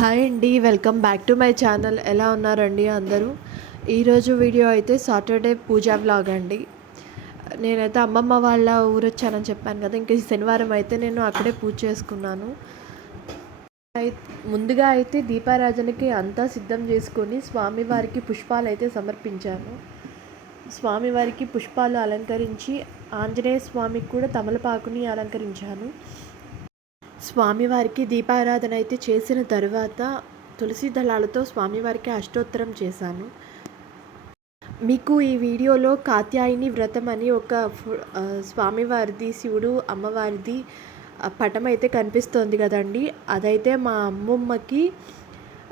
Hi అండి welcome back to my channel. ఎలా ఉన్నారండి అందరూ? ఈరోజు వీడియో అయితే సాటర్డే పూజా వ్లాగ్ అండి. నేనైతే అమ్మమ్మ వాళ్ళ ఊరు వచ్చానని చెప్పాను కదా ఇంక శనివారం అయితే నేను అక్కడే పూజ చేసుకున్నాను. ముందుగా అయితే దీపారాజనకి అంతా సిద్ధం చేసుకొని స్వామివారికి పుష్పాలు అయితే సమర్పించాను. స్వామివారికి పుష్పాలు అలంకరించి ఆంజనేయ స్వామికి కూడా తమలపాకుని అలంకరించాను. స్వామివారికి దీపారాధన అయితే చేసిన తర్వాత తులసి దళాలతో స్వామివారికి అష్టోత్తరం చేశాను. మీకు ఈ వీడియోలో కాత్యాయిని వ్రతం అని ఒక ఫు- స్వామివారిది శివుడు అమ్మవారిది పటం అయితే కనిపిస్తోంది కదండి. అదైతే మా అమ్మమ్మకి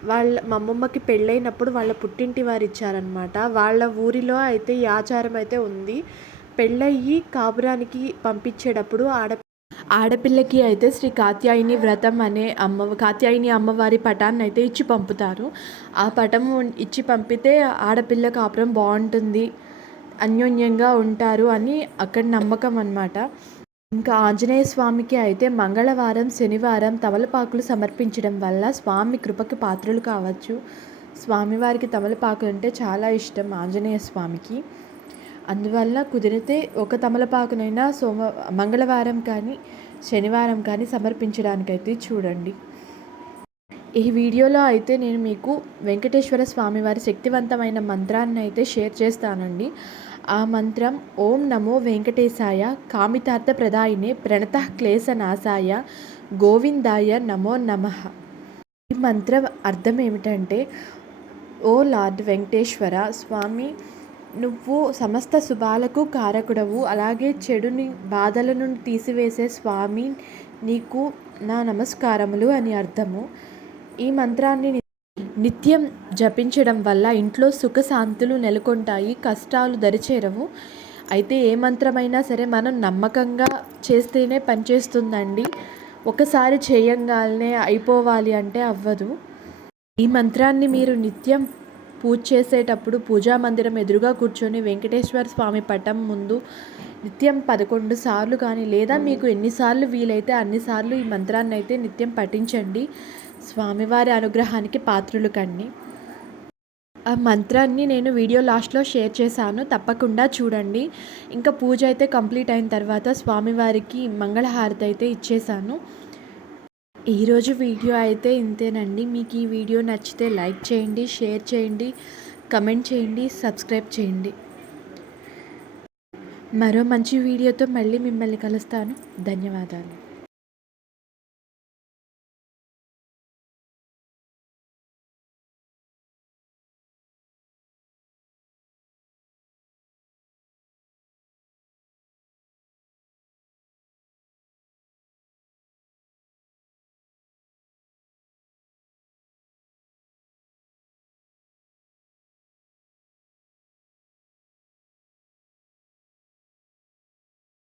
వాళ్ళ మా అమ్మమ్మకి పెళ్ళైనప్పుడు వాళ్ళ పుట్టింటి వారు ఇచ్చారనమాట వాళ్ళ ఊరిలో అయితే ఈ ఆచారం అయితే ఉంది. పెళ్ళయ్యి కాపురానికి పంపించేటప్పుడు ఆడ ఆడపిల్లకి అయితే శ్రీ కాత్యాయిని వ్రతం అనే అమ్మ కాత్యాయిని అమ్మవారి పటాన్ని అయితే ఇచ్చి పంపుతారు. ఆ పటం ఇచ్చి పంపితే ఆడపిల్ల కాపురం బాగుంటుంది అన్యోన్యంగా ఉంటారు అని అక్కడ నమ్మకం అనమాట ఇంకా ఆంజనేయ స్వామికి అయితే మంగళవారం శనివారం తమలపాకులు సమర్పించడం వల్ల స్వామి కృపకి పాత్రలు కావచ్చు. స్వామివారికి తమలపాకు అంటే చాలా ఇష్టం ఆంజనేయ స్వామికి. అందువల్ల కుదిరితే ఒక తమలపాకునైనా సోమ మంగళవారం కానీ శనివారం కానీ సమర్పించడానికైతే చూడండి. ఈ వీడియోలో అయితే నేను మీకు వెంకటేశ్వర స్వామివారి శక్తివంతమైన మంత్రాన్ని అయితే షేర్ చేస్తానండి. ఆ మంత్రం ఓం నమో వెంకటేశాయ కామితార్థ ప్రదాయినే ప్రణత క్లేశనాశాయ గోవిందాయ నమో నమః. ఈ మంత్రం అర్థం ఏమిటంటే ఓ లార్డ్ వెంకటేశ్వర స్వామి నువ్వు సమస్త శుభాలకు కారకుడవు. అలాగే చెడుని బాధల నుండి తీసివేసే స్వామి నీకు నా నమస్కారములు అని అర్థము. ఈ మంత్రాన్ని నిత్యం జపించడం వల్ల ఇంట్లో సుఖశాంతులు నెలకొంటాయి కష్టాలు దరిచేరవు. అయితే ఏ మంత్రమైనా సరే మనం నమ్మకంగా చేస్తేనే పనిచేస్తుందండి ఒకసారి చేయంగానే అయిపోవాలి అంటే అవ్వదు. ఈ మంత్రాన్ని మీరు నిత్యం పూజ చేసేటప్పుడు పూజా మందిరం ఎదురుగా కూర్చొని వెంకటేశ్వర స్వామి పటం ముందు నిత్యం పదకొండు సార్లు కానీ లేదా మీకు ఎన్నిసార్లు వీలైతే అన్నిసార్లు ఈ మంత్రాన్ని అయితే నిత్యం పఠించండి. స్వామివారి అనుగ్రహానికి పాత్రులు కండి. ఆ మంత్రాన్ని నేను వీడియో లాస్ట్లో షేర్ చేశాను. తప్పకుండా చూడండి. ఇంకా పూజ అయితే కంప్లీట్ అయిన తర్వాత స్వామివారికి మంగళహారతి అయితే ఇచ్చేసాను ఈరోజు వీడియో అయితే ఇంతేనండి. మీకు ఈ వీడియో నచ్చితే లైక్ చేయండి షేర్ చేయండి కమెంట్ చేయండి సబ్స్క్రైబ్ చేయండి. మరో మంచి వీడియోతో మళ్ళీ మిమ్మల్ని కలుస్తాను. ధన్యవాదాలు.